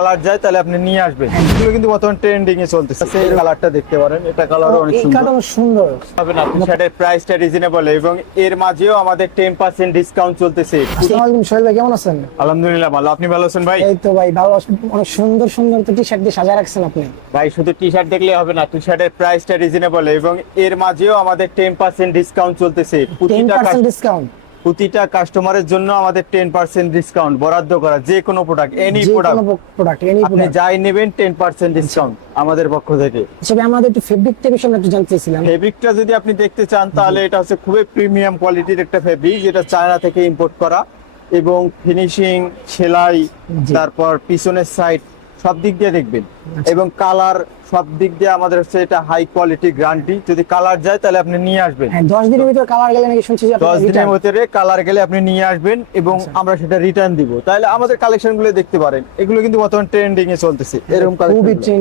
Colour যায় তাহলে আপনি নিয়ে আসবেন। এগুলো কিন্তু বর্তমানে ট্রেন্ডিং এ চলতেছে। এই কালারটা দেখতে পারেন, এটা কালার অনেক সুন্দর। হবে না, টি-শার্টের প্রাইসটা রিজনেবল এবং এর মাঝেও আমাদের 10% ডিসকাউন্ট চলতেছে। আসসালামু আলাইকুম সোহেল ভাই, কেমন আছেন? আলহামদুলিল্লাহ ভালো, আপনি ভালো আছেন ভাই? এই তো ভাই ভালো আছি। অনেক সুন্দর সুন্দর তো টি-শার্ট দিয়ে সাজায় রাখছেন আপনি। ভাই শুধু টি-শার্ট দেখলে হবে না, টি-শার্টের প্রাইসটা রিজনেবল এবং এর মাঝেও আমাদের 10% ডিসকাউন্ট চলতেছে। 10% ডিসকাউন্ট, প্রতিটা কাস্টমারের জন্য আমাদের 10% ডিসকাউন্ট বরাদ্দ করা, যে কোনো প্রোডাক্ট, এনি যে প্রোডাক্ট কোনো প্রোডাক্ট এনি আপনি প্রোডাক্ট। যাই নেবেন 10% ডিসকাউন্ট আমাদের পক্ষ থেকে। হিসেবে আমাদের একটু ফেব্রিকটা বিষয়ে আমরা একটু জানতে চাইছিলাম। ফেব্রিকটা যদি আপনি দেখতে চান তাহলে এটা হচ্ছে খুবই প্রিমিয়াম কোয়ালিটির একটা ফেব্রিক, যেটা চায়না থেকে ইম্পোর্ট করা এবং ফিনিশিং, সেলাই, জি। তারপর পিছনের সাইড সব দিক দিয়ে দেখবেন এবং কালার সব দিক দিয়ে আমাদের হচ্ছে এটা হাই কোয়ালিটি গ্যারান্টি। যদি কালার যায় তাহলে আপনি নিয়ে আসবেন। হ্যাঁ, 10 দিনের ভিতর কালার গেলে নাকি শুনছি যে 10 দিনের রিটার্ন। ভিতরে কালার গেলে আপনি নিয়ে আসবেন এবং আমরা সেটা রিটার্ন দিব। তাহলে আমাদের কালেকশন গুলো দেখতে পারেন, এগুলো কিন্তু বর্তমানে ট্রেন্ডিং এ চলতেছে এরকম খুবই কালেকশন।